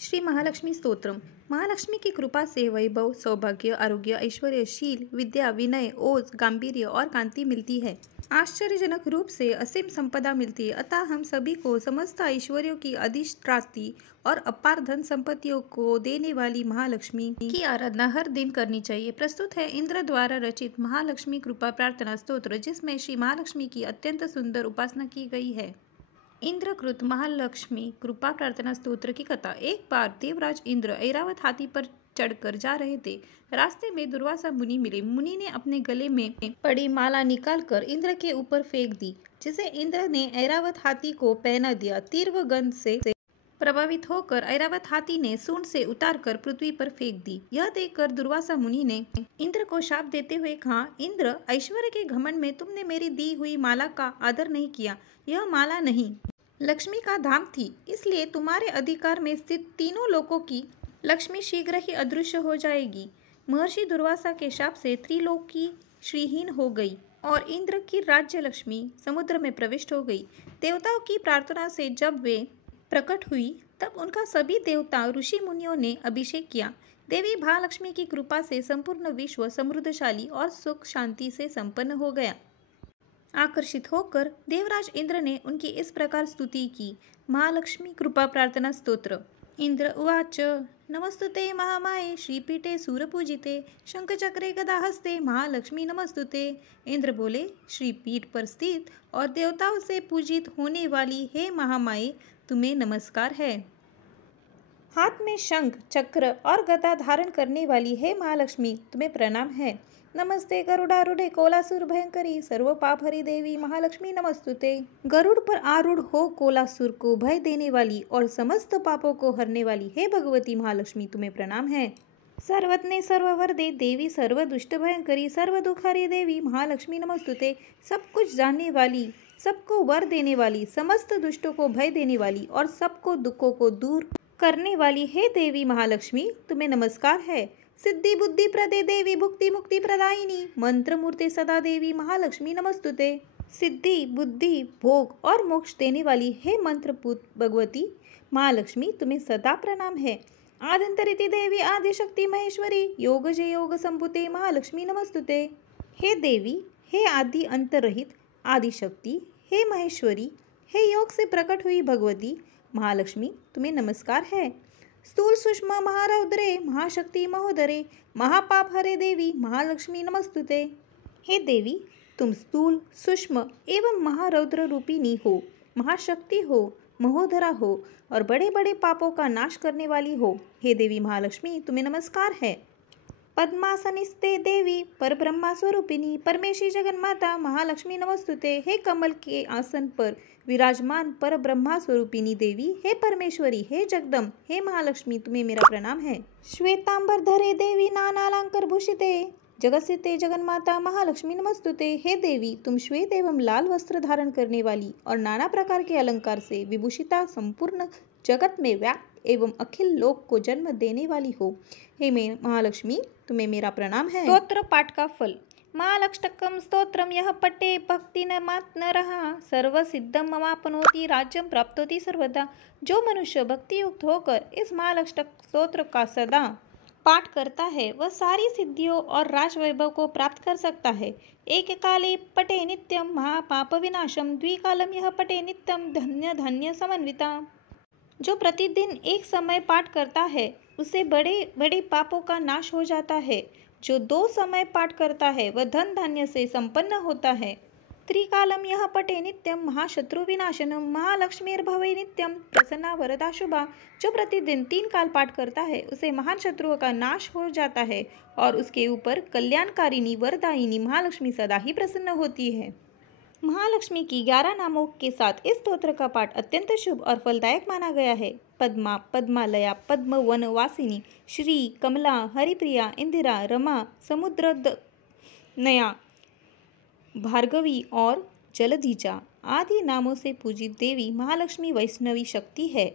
श्री महालक्ष्मी स्तोत्रम। महालक्ष्मी की कृपा से वैभव, सौभाग्य, आरोग्य, ऐश्वर्य, शील, विद्या, विनय, ओज, गांभीर्य और कांति मिलती है। आश्चर्यजनक रूप से असीम संपदा मिलती है। अतः हम सभी को समस्त ऐश्वर्यों की अधिष्ठात्री और अपार धन संपत्तियों को देने वाली महालक्ष्मी की आराधना हर दिन करनी चाहिए। प्रस्तुत है इंद्र द्वारा रचित महालक्ष्मी कृपा प्रार्थना स्तोत्र, जिसमें श्री महालक्ष्मी की अत्यंत सुंदर उपासना की गई है। इंद्रकृत महालक्ष्मी कृपा प्रार्थना स्तोत्र की कथा। एक बार देवराज इंद्र ऐरावत हाथी पर चढ़कर जा रहे थे। रास्ते में दुर्वासा मुनि मिले। मुनि ने अपने गले में पड़ी माला निकालकर इंद्र के ऊपर फेंक दी, जिसे इंद्र ने ऐरावत हाथी को पहना दिया। तीर व गंध से प्रभावित होकर ऐरावत हाथी ने सूंड से उतारकर पृथ्वी पर फेंक दी। यह देखकर दुर्वासा मुनि ने इंद्र को शाप देते हुए कहा, इंद्र, ऐश्वर्य के घमंड में तुमने मेरी दी हुई माला का आदर नहीं किया। यह माला नहीं, लक्ष्मी का धाम थी, इसलिए तुम्हारे अधिकार में स्थित तीनों लोकों की लक्ष्मी शीघ्र ही अदृश्य हो जाएगी। महर्षि दुर्वासा के शाप से त्रिलोक की श्रीहीन हो गई और इंद्र की राज्य लक्ष्मी समुद्र में प्रविष्ट हो गई। देवताओं की प्रार्थना से जब वे प्रकट हुई, तब उनका सभी देवता ऋषि मुनियों ने अभिषेक किया। देवी महालक्ष्मी की कृपा से संपूर्ण विश्व समृद्धशाली और सुख शांति से संपन्न हो गया। आकर्षित होकर देवराज इंद्र ने उनकी इस प्रकार स्तुति की। महालक्ष्मी कृपा प्रार्थना स्तोत्र। इंद्र उवाच, नमस्तुते महामाये श्रीपीठे सूरपूजिते शंखचक्रे गदाहस्ते महालक्ष्मी नमस्तुते। इंद्र बोले, श्रीपीठ पर स्थित और देवताओं से पूजित होने वाली हे महामाये, तुम्हें नमस्कार है। हाथ में शंख, चक्र और गदा धारण करने वाली हे महालक्ष्मी, तुम्हें प्रणाम है। नमस्ते गरुडारूढ़े कोलासुर भयंकरी सर्व पाप हरि देवी महालक्ष्मी नमस्तुते। गरुड़ पर आरूढ़ हो कोलासुर को भय देने वाली और समस्त पापों को हरने वाली हे भगवती महालक्ष्मी, तुम्हें प्रणाम है। सर्वज्ञे सर्ववरदे देवी सर्व दुष्ट भयंकरी सर्व दुखारी देवी महालक्ष्मी नमस्तुते। सब कुछ जानने वाली, सबको वर देने वाली, समस्त दुष्टों को भय देने वाली और सबको दुखों को दूर करने वाली हे देवी महालक्ष्मी, तुम्हें नमस्कार है। सिद्धि बुद्धि प्रदे देवी भुक्ति मुक्ति प्रदायिनी मंत्र मूर्ति सदा देवी महालक्ष्मी नमस्तुते। सिद्धि, बुद्धि, भोग और मोक्ष देने वाली हे मंत्रपूत भगवती महालक्ष्मी, तुम्हें सदा प्रणाम है। आद्यंतरिति देवी आदि शक्ति महेश्वरी योग जय योग संभुते महालक्ष्मी नमस्तुते। हे देवी, हे आदि अंतरहित आदि शक्ति, हे महेश्वरी, हे योग से प्रकट हुई भगवती महालक्ष्मी, तुम्हें नमस्कार है। स्थूल सूक्ष्म महारौद्रे महाशक्ति महोदरे महापाप हरे देवी महालक्ष्मी नमस्तुते। हे देवी, तुम स्थूल, सूक्ष्म एवं महारौद्र रूपिणी हो, महाशक्ति हो, महोदरा हो और बड़े बड़े पापों का नाश करने वाली हो। हे देवी महालक्ष्मी, तुम्हें नमस्कार है। पद्मासनिस्ते देवी परब्रह्मा स्वरूपिणी परमेशी जगन्माता महालक्ष्मी नमस्तुते। हे कमल के आसन पर विराजमान पर ब्रह्मा स्वरूपिणी देवी, हे परमेश्वरी, हे जगदम, हे महालक्ष्मी, तुम्हें मेरा प्रणाम है। श्वेतांबर धरे देवी नानालंकार भूषिते जगतस्थिते जगन्माता महालक्ष्मी नमस्तुते। हे देवी, तुम श्वेत एवं लाल वस्त्र धारण करने वाली और नाना प्रकार के अलंकार से विभूषिता संपूर्ण जगत में व्याप्त एवं अखिल लोक को जन्म देने वाली हो। हे महालक्ष्मी, तुम्हें मेरा प्रणाम है। स्तोत्र पाठ का फल। महालक्ष्टकम स्तोत्रम यह पटे भक्ति न मात न रहा सर्व सिद्धम ममापनोति राज्यम प्राप्तोति सर्वदा। जो मनुष्य भक्ति युक्त होकर इस महालक्ष्टक स्तोत्र का सदा पाठ करता है, वह सारी सिद्धियों और राज वैभव को प्राप्त कर सकता है। एक काले पटे नित्यम महापाप विनाशम द्विकालम यह पटे नित्यम धन्य धन्य समन्विता। जो प्रतिदिन एक समय पाठ करता है, उसे बड़े बड़े पापों का नाश हो जाता है। जो 2 समय पाठ करता है, वह धन धान्य से संपन्न होता है। त्रिकालम यह पटे नित्यम महाशत्रु विनाशनम महालक्ष्मीर्भवे नित्यम प्रसन्ना वरदा शुभा। जो प्रतिदिन 3 काल पाठ करता है, उसे महान शत्रुओं का नाश हो जाता है और उसके ऊपर कल्याणकारिणी वरदायिनी महालक्ष्मी सदा ही प्रसन्न होती है। महालक्ष्मी की 11 नामों के साथ इस स्तोत्र का पाठ अत्यंत शुभ और फलदायक माना गया है। पद्मा, पद्मालया, पद्मवन वासिनी, श्री, कमला, हरिप्रिया, इंदिरा, रमा, समुद्रनया, भार्गवी और जलधिजा आदि नामों से पूजित देवी महालक्ष्मी वैष्णवी शक्ति है।